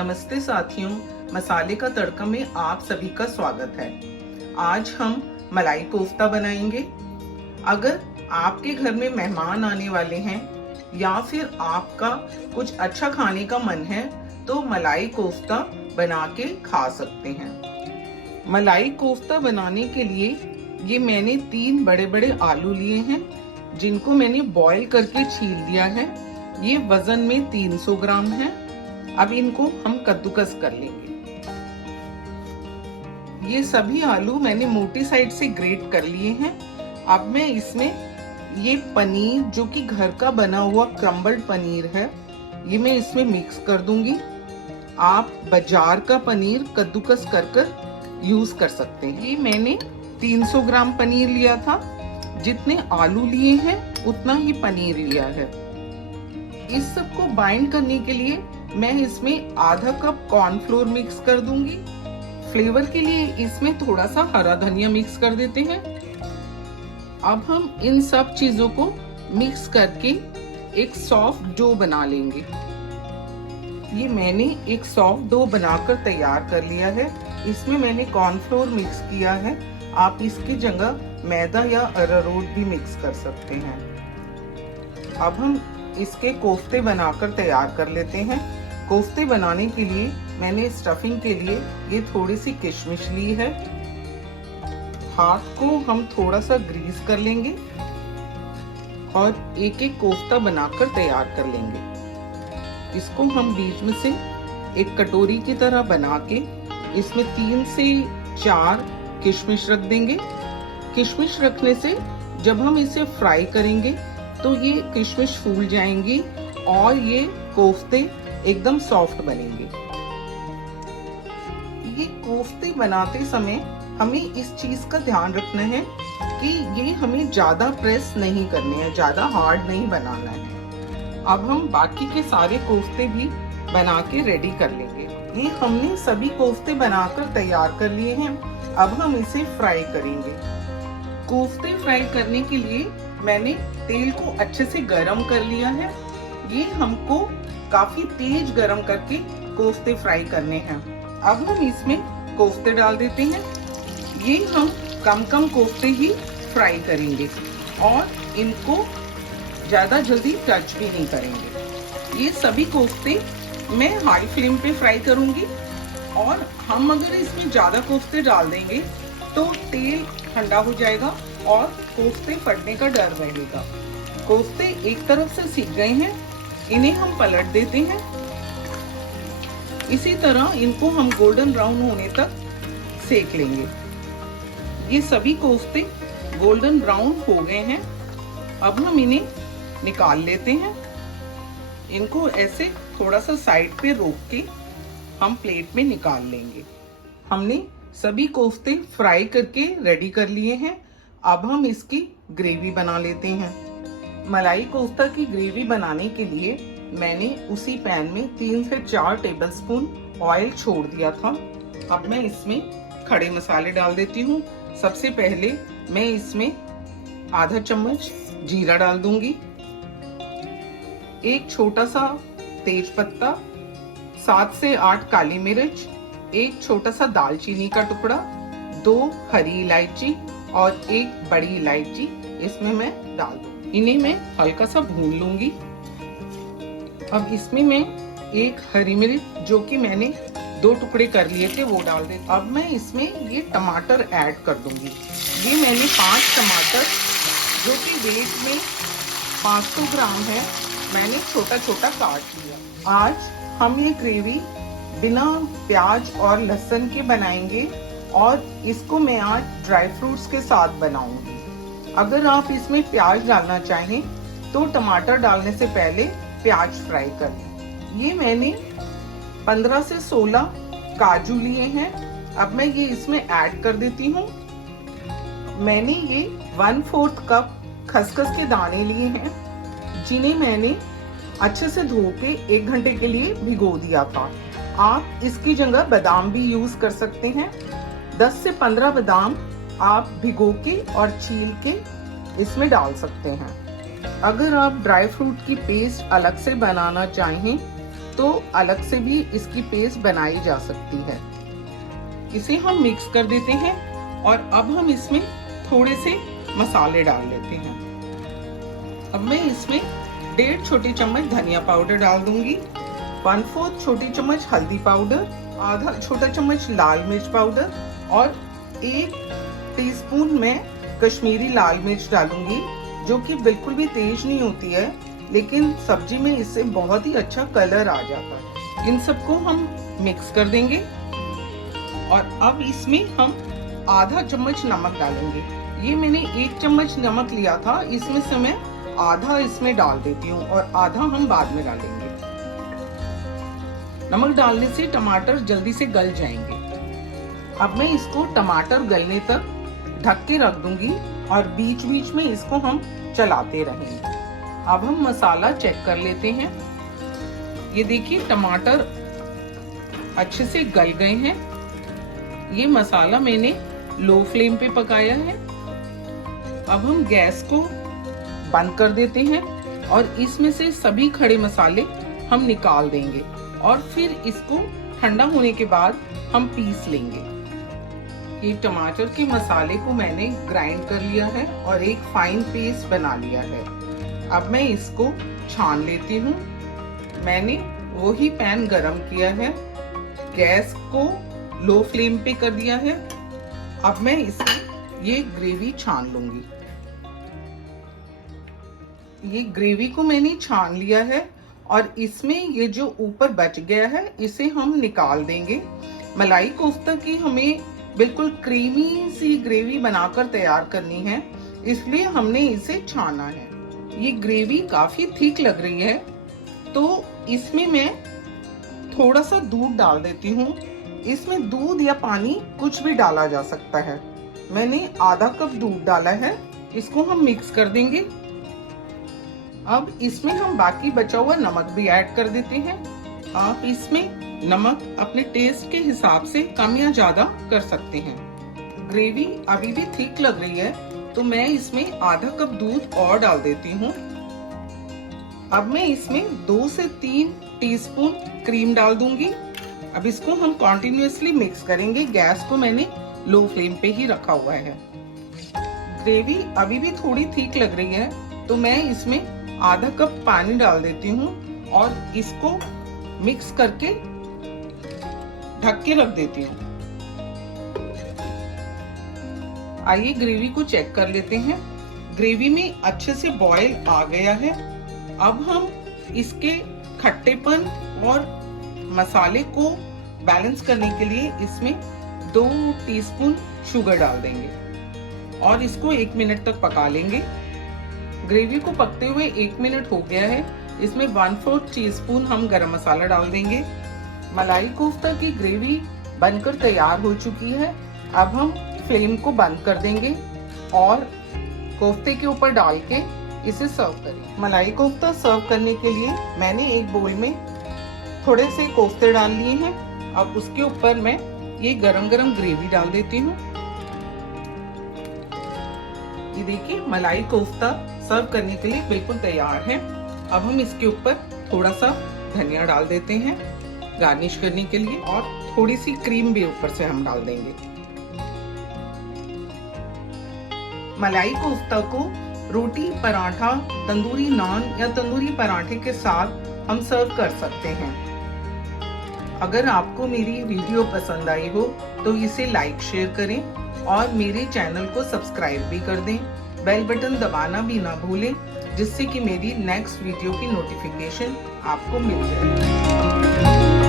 नमस्ते साथियों, मसाले का तड़का में आप सभी का स्वागत है। आज हम मलाई कोफ्ता बनाएंगे। अगर आपके घर में मेहमान आने वाले हैं या फिर आपका कुछ अच्छा खाने का मन है तो मलाई कोफ्ता बना के खा सकते हैं। मलाई कोफ्ता बनाने के लिए ये मैंने 3 बड़े बड़े आलू लिए हैं, जिनको मैंने बॉईल करके छील दिया है। ये वजन में 300 ग्राम है। अब इनको हम कद्दूकस कर लेंगे। ये सभी आलू मैंने मोटी साइड से ग्रेट कर लिए हैं। अब मैं इसमें ये पनीर, जो कि घर का बना हुआ क्रम्बल्ड पनीर है, ये मैं इसमें मिक्स कर दूंगी। आप बाजार का पनीर कद्दूकस कर यूज कर सकते हैं। ये मैंने 300 ग्राम पनीर लिया था। जितने आलू लिए हैं उतना ही पनीर लिया है। इस सब को बाइंड करने के लिए मैं इसमें आधा कप कॉर्नफ्लोर मिक्स कर दूंगी। फ्लेवर के लिए इसमें थोड़ा सा हरा धनिया मिक्स कर देते हैं। अब हम इन सब चीजों को मिक्स करके एक सॉफ्ट डो बना लेंगे। ये मैंने एक सॉफ्ट डो बनाकर तैयार कर लिया है। इसमें मैंने कॉर्नफ्लोर मिक्स किया है। आप इसकी जगह मैदा या अरारोट भी मिक्स कर सकते हैं। अब हम इसके कोफ्ते बनाकर तैयार कर लेते हैं। कोफ्ते बनाने के लिए मैंने स्टफिंग के लिए ये थोड़ी सी किशमिश ली है। हाथ को हम थोड़ा सा ग्रीस कर लेंगे और एक एक कोफ्ता बनाकर तैयार कर लेंगे। इसको हम बीच में से एक कटोरी की तरह बना के इसमें 3 से 4 किशमिश रख देंगे। किशमिश रखने से जब हम इसे फ्राई करेंगे तो ये किशमिश फूल जाएंगी और ये कोफ्ते एकदम सॉफ्ट बनेंगे। ये कोफ्ते बनाते समय हमें इस चीज का ध्यान रखना है कि ये हमें ज्यादा प्रेस नहीं करने हैं, ज्यादा हार्ड नहीं बनाना है। अब हम बाकी के सारे कोफ्ते भी बना के रेडी कर लेंगे। ये हमने सभी कोफ्ते बनाकर तैयार कर लिए हैं। अब हम इसे फ्राई करेंगे। कोफ्ते फ्राई करने के लिए मैंने तेल को अच्छे से गरम कर लिया है। ये हमको काफी तेज गरम करके कोफ्ते फ्राई करने हैं। अब हम इसमें कोफ्ते डाल देते हैं। ये हम कम कोफ्ते ही फ्राई करेंगे और इनको ज्यादा जल्दी टच भी नहीं करेंगे। ये सभी कोफ्ते मैं हाई फ्लेम पे फ्राई करूंगी और हम अगर इसमें ज्यादा कोफ्ते डाल देंगे तो तेल ठंडा हो जाएगा और कोफ्ते फटने का डर रहेगा। कोफ्ते एक तरफ से सीख गए हैं, इन्हें हम पलट देते हैं। इसी तरह इनको हम गोल्डन ब्राउन होने तक सेक लेंगे। ये सभी कोफ्ते गोल्डन ब्राउन हो गए हैं। अब हम इन्हें निकाल लेते हैं। इनको ऐसे थोड़ा सा साइड पे रोक के हम प्लेट में निकाल लेंगे। हमने सभी कोफ्ते फ्राई करके रेडी कर लिए हैं। अब हम इसकी ग्रेवी बना लेते हैं। मलाई कोफ्ता की ग्रेवी बनाने के लिए मैंने उसी पैन में 3 से 4 टेबलस्पून ऑयल छोड़ दिया था। अब मैं इसमें खड़े मसाले डाल देती हूँ। सबसे पहले मैं इसमें आधा चम्मच जीरा डाल दूंगी, एक छोटा सा तेज पत्ता, 7 से 8 काली मिर्च, एक छोटा सा दालचीनी का टुकड़ा, 2 हरी इलायची और 1 बड़ी इलायची इसमें मैं डाल दूंगी। इन्हें मैं हल्का सा भून लूंगी। अब इसमें मैं 1 हरी मिर्च, जो कि मैंने 2 टुकड़े कर लिए थे, वो डाल दे। अब मैं इसमें ये टमाटर ऐड कर दूंगी। ये मैंने 5 टमाटर, जो कि वेट में 500 ग्राम है, मैंने छोटा छोटा काट लिया। आज हम ये ग्रेवी बिना प्याज और लहसुन के बनाएंगे और इसको मैं आज ड्राई फ्रूट्स के साथ बनाऊंगी। अगर आप इसमें प्याज डालना चाहें तो टमाटर डालने से पहले प्याज फ्राई कर लें। ये मैंने 15 से 16 काजू लिए हैं। अब मैं ये इसमें ऐड कर देती हूँ। मैंने ये 1/4 कप खसखस के दाने लिए हैं, जिन्हें मैंने अच्छे से धो के 1 घंटे के लिए भिगो दिया था। आप इसकी जगह बादाम भी यूज कर सकते हैं। 10 से 15 बादाम आप भिगो के और छील के इसमें डाल सकते हैं। अगर आप ड्राई फ्रूट की पेस्ट अलग से बनाना चाहें तो अलग से भी इसकी पेस्ट बनाई जा सकती है। इसे हम मिक्स कर देते हैं और अब हम इसमें थोड़े से मसाले डाल लेते हैं। अब मैं इसमें 1.5 छोटी चम्मच धनिया पाउडर डाल दूंगी, 1/4 छोटी चम्मच हल्दी पाउडर, आधा छोटा चम्मच लाल मिर्च पाउडर और 1 टीस्पून में कश्मीरी लाल मिर्च डालूंगी, जो कि बिल्कुल भी तेज नहीं होती है, लेकिन सब्जी में इससे बहुत ही अच्छा कलर आ जाता है। इन सबको हम मिक्स कर देंगे और अब इसमें हम आधा चम्मच नमक डालेंगे। ये मैंने 1 चम्मच नमक लिया था, इसमें से मैं आधा इसमें डाल देती हूँ और आधा हम बाद में डालेंगे। नमक डालने से टमाटर जल्दी से गल जाएंगे। अब मैं इसको टमाटर गलने तक ढक के रख दूंगी और बीच बीच में इसको हम चलाते रहेंगे। अब हम मसाला चेक कर लेते हैं। ये देखिए टमाटर अच्छे से गल गए हैं। ये मसाला मैंने लो फ्लेम पे पकाया है। अब हम गैस को बंद कर देते हैं और इसमें से सभी खड़े मसाले हम निकाल देंगे और फिर इसको ठंडा होने के बाद हम पीस लेंगे। ये टमाटर के मसाले को मैंने ग्राइंड कर लिया है और एक फाइन पेस्ट बना लिया है। अब मैं इसको छान लेती हूँ। मैंने वही पैन गरम किया है, गैस को लो फ्लेम पे कर दिया है। अब मैं इसमें ये ग्रेवी छान लूंगी। ये ग्रेवी को मैंने छान लिया है और इसमें ये जो ऊपर बच गया है इसे हम निकाल देंगे। मलाई कोफ्ता की हमें बिल्कुल क्रीमी सी ग्रेवी बनाकर तैयार करनी है, इसलिए हमने इसे छाना है। ये ग्रेवी काफी थिक लग रही है, तो इसमें मैं थोड़ा सा दूध डाल देती हूँ। इसमें दूध या पानी कुछ भी डाला जा सकता है। मैंने आधा कप दूध डाला है, इसको हम मिक्स कर देंगे। अब इसमें हम बाकी बचा हुआ नमक भी ऐड कर देते हैं। आप इसमें नमक अपने टेस्ट के हिसाब से कम या ज्यादा कर सकते हैं। ग्रेवी अभी भी थिक लग रही है, तो मैं इसमें आधा कप दूध और डाल देती हूँ। अब मैं इसमें 2 से 3 टीस्पून क्रीम डाल दूंगी। अब इसको हम कॉन्टिन्यूअसली मिक्स करेंगे। गैस को मैंने लो फ्लेम पे ही रखा हुआ है। ग्रेवी अभी भी थोड़ी थिक लग रही है, तो मैं इसमें आधा कप पानी डाल देती हूँ और इसको मिक्स करके ढक के रख देती हूँ। आइए ग्रेवी को चेक कर लेते हैं। ग्रेवी में अच्छे से बॉईल आ गया है। अब हम इसके खट्टेपन और मसाले को बैलेंस करने के लिए इसमें 2 टीस्पून शुगर डाल देंगे और इसको 1 मिनट तक पका लेंगे। ग्रेवी को पकते हुए 1 मिनट हो गया है। इसमें 1/4 टीस्पून हम गरम मसाला डाल देंगे। मलाई कोफ्ता की ग्रेवी बनकर तैयार हो चुकी है। अब हम फ्लेम को बंद कर देंगे और कोफ्ते के ऊपर डाल के इसे सर्व करें। मलाई कोफ्ता सर्व करने के लिए मैंने एक बोल में थोड़े से कोफ्ते डाल लिए हैं। अब उसके ऊपर मैं ये गरम गरम ग्रेवी डाल देती हूँ। ये देखिए मलाई कोफ्ता सर्व करने के लिए बिल्कुल तैयार है। अब हम इसके ऊपर थोड़ा सा धनिया डाल देते हैं गार्निश करने के लिए और थोड़ी सी क्रीम भी ऊपर से हम डाल देंगे। मलाई कोफ्ता को रोटी, पराठा, तंदूरी नान या तंदूरी पराठे के साथ हम सर्व कर सकते हैं। अगर आपको मेरी वीडियो पसंद आई हो तो इसे लाइक शेयर करें और मेरे चैनल को सब्सक्राइब भी कर दें। बेल बटन दबाना भी ना भूलें, जिससे कि मेरी नेक्स्ट वीडियो की नोटिफिकेशन आपको मिल जाए।